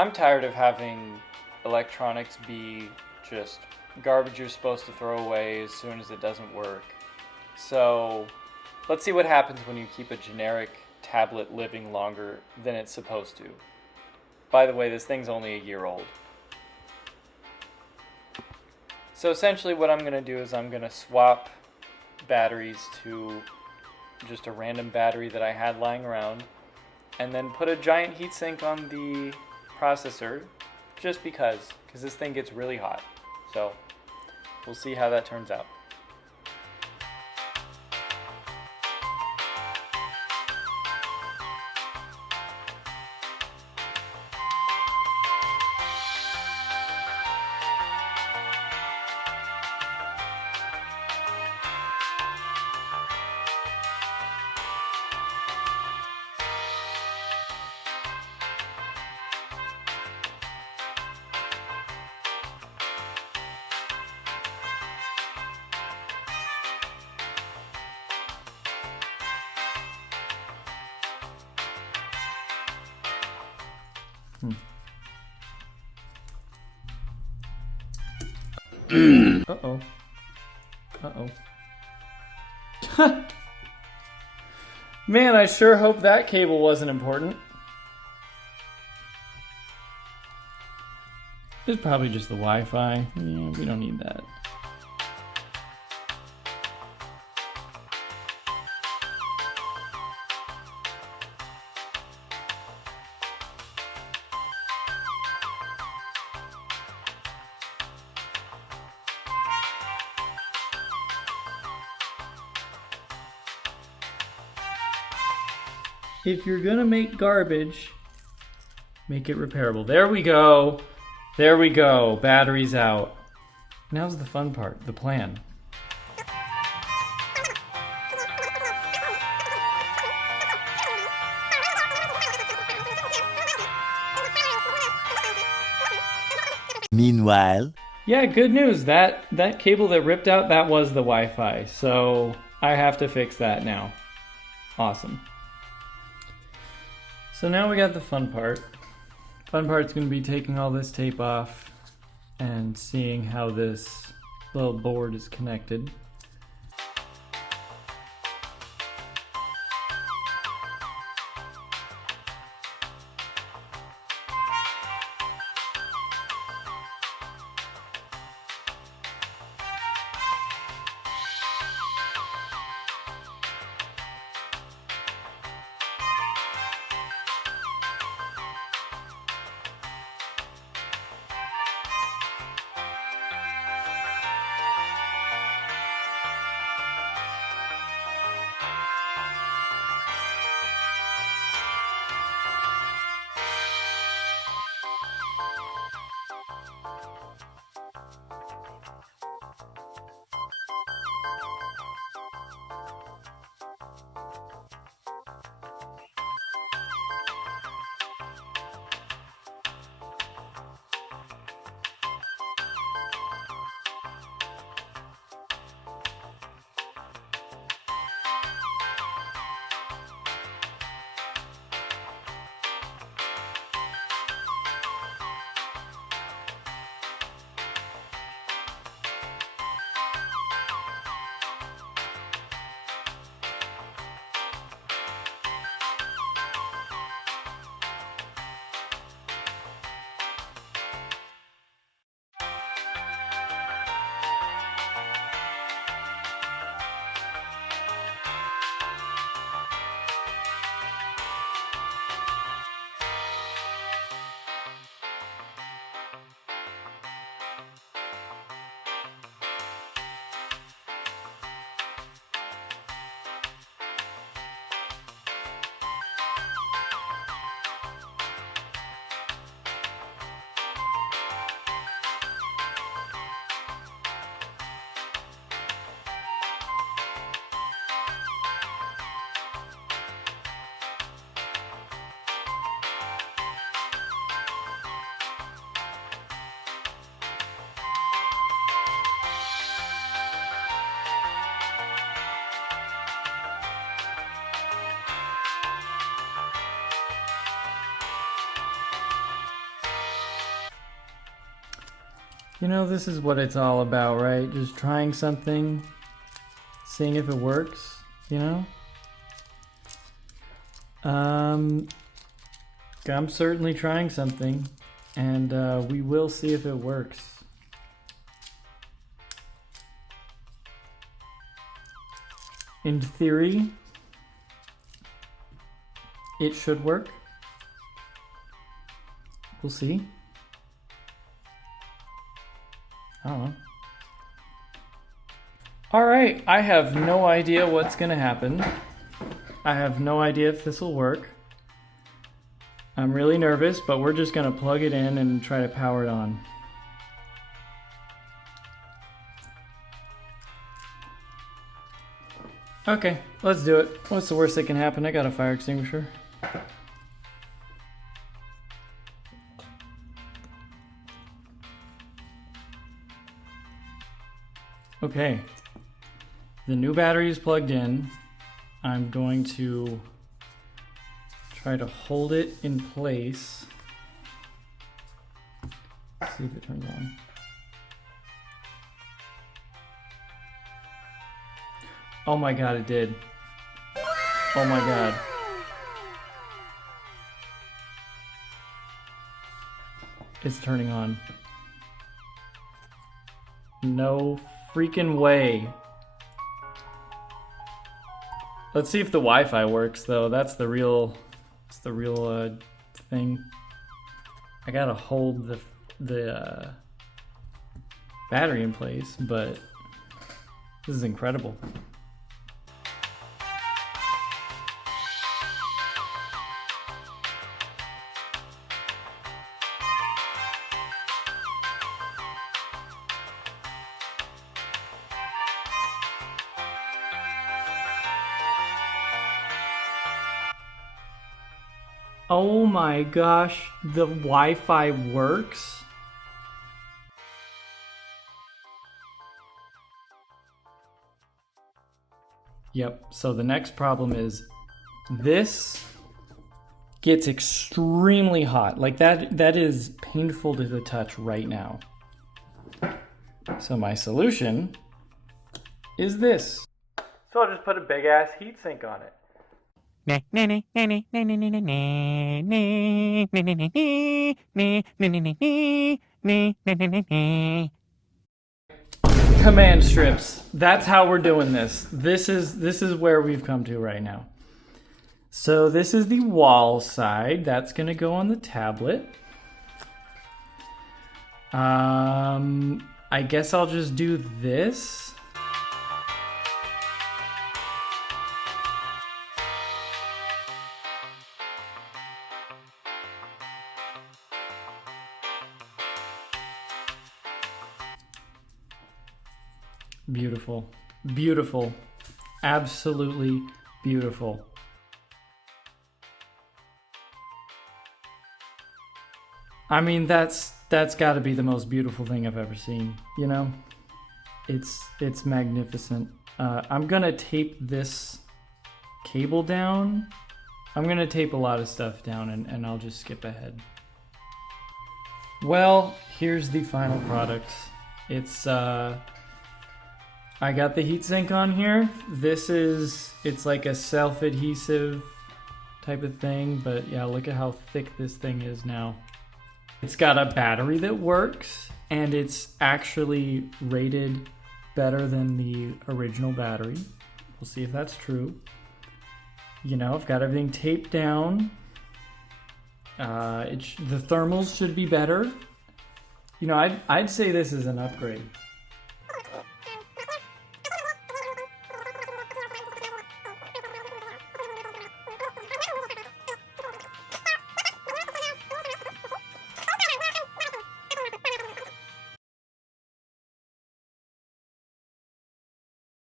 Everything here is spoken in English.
I'm tired of having electronics be just garbage you're supposed to throw away as soon as it doesn't work. So let's see what happens when you keep a generic tablet living longer than it's supposed to. By the way, this thing's only a year old. So essentially what I'm going to do is I'm going to swap batteries to just a random battery that I had lying around, and then put a giant heatsink on the processor just because this thing gets really hot. So we'll see how that turns out. Uh-oh. Uh-oh. Man, I sure hope that cable wasn't important. It's probably just the Wi-Fi. Yeah, we don't need that. If you're gonna make garbage, make it repairable. There we go. There we go. Battery's out. Now's the fun part, the plan. Meanwhile, Yeah, good news. That cable that ripped out, that was the Wi-Fi. So I have to fix that now. Awesome. So now we got the fun part. Fun part's going to be taking all this tape off and seeing how this little board is connected. You know, this is what it's all about, right? Just trying something, seeing if it works, you know? I'm certainly trying something, and we will see if it works. In theory, it should work. We'll see. I don't know. Alright, I have no idea what's gonna happen. I have no idea if this will work. I'm really nervous, but we're just gonna plug it in and try to power it on. Okay, let's do it. What's the worst that can happen? I got a fire extinguisher. Okay, the new battery is plugged in. I'm going to try to hold it in place. See if it turns on. Oh my god, it did. Oh my god. It's turning on. No freaking way. Let's see if the Wi-Fi works though. That's the real thing. I gotta hold the battery in place, but this is incredible. Oh my gosh, the Wi-Fi works? Yep, so the next problem is this gets extremely hot. Like that is painful to the touch right now. So my solution is this. So I'll just put a big ass heatsink on it. Command strips. That's how we're doing this. This is where we've come to right now. So this is the wall side. That's gonna go on the tablet. I guess I'll just do this. Beautiful, beautiful, absolutely beautiful. I mean, that's got to be the most beautiful thing I've ever seen. You know, it's magnificent. I'm gonna tape this cable down. I'm gonna tape a lot of stuff down, and I'll just skip ahead. Well, here's the final product. It's I got the heatsink on here. It's like a self-adhesive type of thing, but yeah, look at how thick this thing is now. It's got a battery that works, and it's actually rated better than the original battery. We'll see if that's true. You know, I've got everything taped down. The thermals should be better. You know, I'd say this is an upgrade.